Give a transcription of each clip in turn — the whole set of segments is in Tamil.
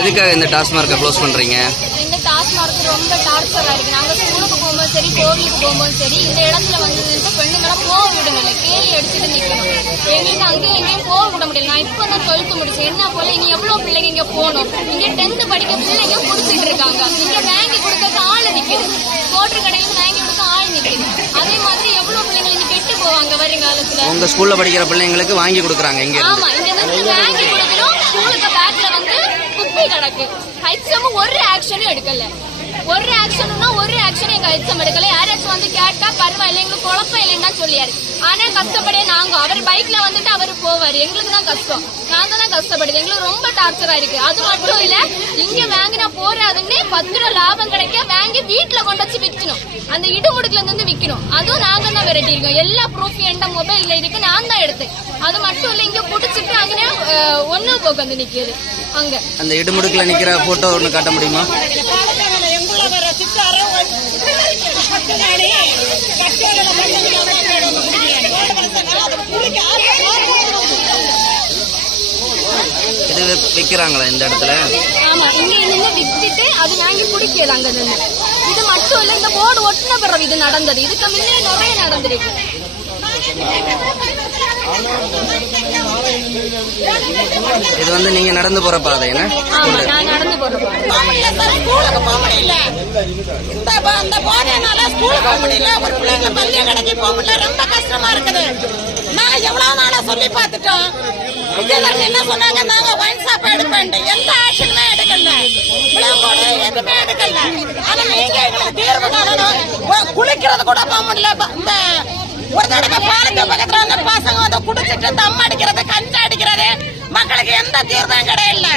எதுக்காக இந்த டாஸ்மார்க்கை க்ளோஸ் பண்றீங்க? இந்த டாஸ்மார்க் ரொம்ப டார்ச்சரா இருக்கு. நாங்க ஸ்கூலுக்கு போகும்போது சரி, கோவிலுக்கு போகும்போது சரி, இந்த இடத்துல வந்து பெண்ணுங்களை போக விடல, கேலி அடிச்சுட்டு நிக்கணும். எங்களுக்கு அங்கேயும் எங்கேயும் போக விட முடியல. நான் இப்ப தான் 12th முடிச்சேன். என்ன போல இனி எவ்வளவு பிள்ளைங்க இங்க போகணும்? இங்க 10th படிக்க பிள்ளைங்க குடிச்சிட்டு இருக்காங்க. இங்க வாங்கி கொடுக்க ஆள் நிக்குது, கோட்டர் கடையில வாங்கி கொடுக்க ஆள் நிக்குது. அதே மாதிரி எவ்வளவு பிள்ளைங்க இங்க கெட்டு போவாங்க வருங்காலத்துல. உங்க ஸ்கூல்ல படிக்கிற பிள்ளைங்களுக்கு வாங்கி கொடுக்குறாங்க இங்க. ஆமா, இங்க வந்து வாங்கி கொடுக்கணும். ஸ்கூலுக்கு பேக்ல வந்து குப்பை கிடக்கு. ஹெச்எம் ஒரு ஆக்ஷனும் எடுக்கல. ஒரு ஆக்ஷனும்னா ஒரு ஆக்ஷன் எங்க ஹெச்எம் எடுக்கல. யாராச்சும் வந்து கேட்டா பரவாயில்ல, எங்களுக்கு குழப்பம் இல்லைன்னு தான் சொல்லியாரு. ஆனா கஷ்டப்படியே நாங்க அவர் பைக்ல வந்துட்டு அவரு போவாரு. எங்களுக்கு தான் கஷ்டம், நாங்க தான் கஷ்டப்படுது. எங்களுக்கு ரொம்ப டார்ச்சரா இருக்கு. அது மட்டும் இல்ல, இங்க வாங்கினா போறாதுன்னு 10 ரூபா லாபம் கிடைக்க வாங்கி வீட்டுல கொண்டு வச்சு விற்கணும். அந்த இடுமுடுக்குல இருந்து விற்கணும். அதுவும் நாங்க தான் விரட்டி இருக்கோம். எல்லா ப்ரூஃப் எந்த மொபைல்ல இருக்கு, நான் தான் எடுத்தேன். அது மட்டும் இல்ல, இங்க குடிச்சிட்டு அங்கே ஒண்ணு போக்கு வந்து நிக்குது. அங்க அந்த இடுமுடுக்குல நிக்கிற போட்டோ ஒண்ணு காட்ட முடியுமா? இது விக்கிறாங்களா இந்த இடத்துல? ஆமா, இங்க நின்று வித்துட்டு அது வாங்கி குடிக்கல அங்க நின்று. இது மட்டும் இல்ல, இந்த போர்டு ஒட்டின பிறகு இது நடந்தது. இதுக்கு முன்னே நிறைய நடந்திருக்கு. இது வந்து நீங்க நடந்து போற பாதை என்ன? ஆமா, நான் நடந்து போற பாதை. ஸ்கூலுக்கு போக முடியல. இந்த போதைனால ஸ்கூலுக்கு போக முடியல. ஒரு பிள்ளைங்க பள்ளிய கடைக்கு போக முடியல. ரொம்ப கஷ்டமா இருக்குது. நாங்க எவ்வளவு நாளா சொல்லி பார்த்துட்டோம். விஜயதரணி என்ன சொன்னாங்க, நாங்க ஒயின் ஷாப் எடுப்பேன். எல்லா ஆக்ஷனுமே எடுக்கல, எதுவுமே எடுக்கல. ஆனா நீங்க எங்களுக்கு தீர்வு காணணும். குளிக்கிறது கூட போக முடியல. இந்த ஒரு தடவை பாலத்து பக்கத்துல வந்து பசங்க வந்து குடிச்சிட்டு தம் அடிக்கிறது, கஞ்சா அடிக்கிறது, மக்களுக்கு எந்த தீர்வும் கிடையாது.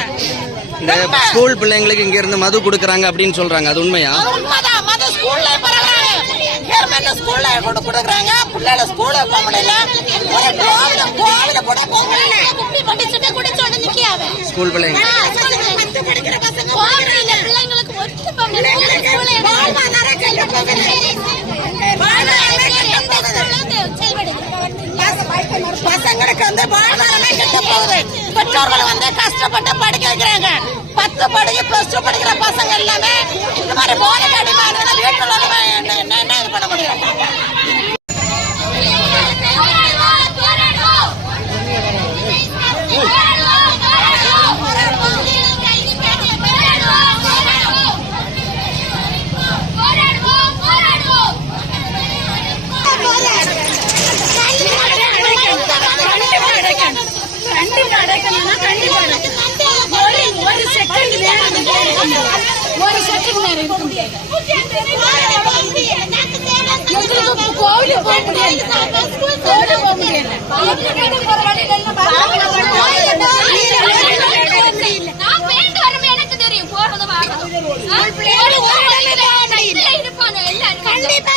ஸ்கூல் பிள்ளைங்களுக்கு இங்க இருந்து மது குடுக்கறாங்க அப்படின்னு சொல்றாங்க, அது உண்மையா? உண்மைதான். மது ஸ்கூல்ல பரவாயில்ல, கவர்மெண்ட் ஸ்கூல்ல கொடுக்குறாங்க. பிள்ளைல ஸ்கூலுக்கு போக முடியல. ஒரு கோவில கூட போக முடியல. குப்பி படிச்சுட்டு குடிச்சோட நிக்காவே ஸ்கூல் பிள்ளைங்க படிக்கிற பசங்க பிள்ளைங்களுக்கு ஒட்டு பசங்களுக்கு வந்து வாழ்வாதாரமே கெட்டு போகுது. பெற்றோர்கள் வந்து கஷ்டப்பட்டு படிக்க வைக்கிறாங்க. 10 படிக்க +2 படிக்கிற பசங்க எல்லாமே இந்த மாதிரி போதைக்கு அடிமை வீட்டுல என்ன இது பண்ண முடியும்? ஒரு செகண்ட் நேரம் இருக்க முடியாது. கோவிலுக்கு போக முடியாது. எனக்கு தெரியும் போறது. கண்டிப்பா